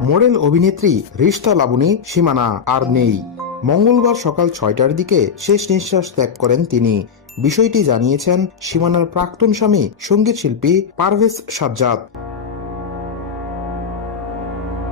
Model অভিনেত্রী রিস্তা লাবণী সীমানা আর নেই। মঙ্গলবার সকাল ছয়টার দিকে শেষ নিঃশ্বাস ত্যাগ করেন তিনি। বিষয়টি জানিয়েছেন সীমানার প্রাক্তন স্বামী সংগীত শিল্পী পারভেজ সাজ্জাদ।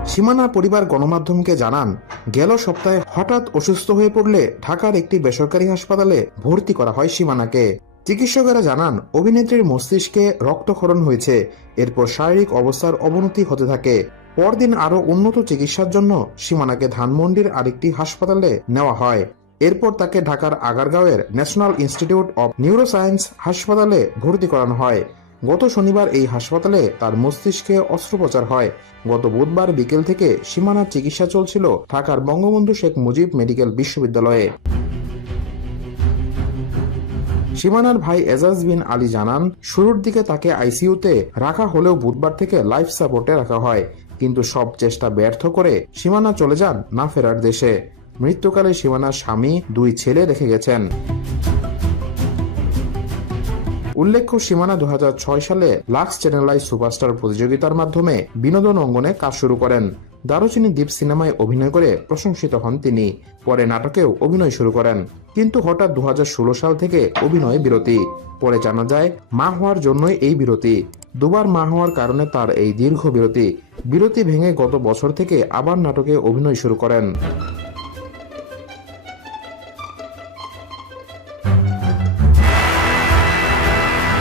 সীমানা পরিবার গণমাধ্যমকে জানান, গেল সপ্তাহে হঠাৎ অসুস্থ হয়ে পড়লে ঢাকার একটি বেসরকারি হাসপাতালে ভর্তি করা হয় সীমানাকে। চিকিৎসকেরা জানান, অভিনেত্রীর মস্তিষ্কে রক্তক্ষরণ হয়েছে, এরপর শারীরিক অবস্থার অবনতি হতে থাকে। পরদিন আরও উন্নত চিকিৎসার জন্য সীমানাকে ধানমন্ডির আরেকটি হাসপাতালে নেওয়া হয়। এরপর তাকে ঢাকার আগারগাঁওয়ের ন্যাশনাল ইনস্টিটিউট অব নিউরোসায়েন্স হাসপাতালে ভর্তি করানো হয়। গত শনিবার এই হাসপাতালে তার মস্তিষ্কে অস্ত্রোপচার হয়। গত বুধবার বিকেল থেকে সীমানার চিকিৎসা চলছিল ঢাকার বঙ্গবন্ধু শেখ মুজিব মেডিকেল বিশ্ববিদ্যালয়ে। সীমানার ভাই এজাজ বিন আলী জানান, শুরুর দিকে তাকে আইসিইউতে রাখা হলেও বুধবার থেকে লাইফ সাপোর্টে রাখা হয়। কিন্তু সব চেষ্টা ব্যর্থ করে সীমানা চলে যান না ফেরার দেশে। মৃত্যুকালে সীমানার স্বামী, দুই ছেলে রেখে গেছেন। উল্লেখ্য, সীমানা দু হাজার ছয় সালে লাক্স চ্যানেলাই সুপারস্টার প্রতিযোগিতার মাধ্যমে বিনোদন অঙ্গনে কাজ শুরু করেন। দারুচিনি দ্বীপ সিনেমায় অভিনয় করে প্রশংসিত হন তিনি। পরে নাটকেও অভিনয় শুরু করেন। কিন্তু হঠাৎ দু হাজার ষোলো সাল থেকে অভিনয় বিরতি। পরে জানা যায়, মা হওয়ার জন্যই এই বিরতি। দুবার মা হওয়ার কারণে তার এই দীর্ঘ বিরতি। বিরতি ভেঙে গত বছর থেকে আবার নাটকে অভিনয় শুরু করেন।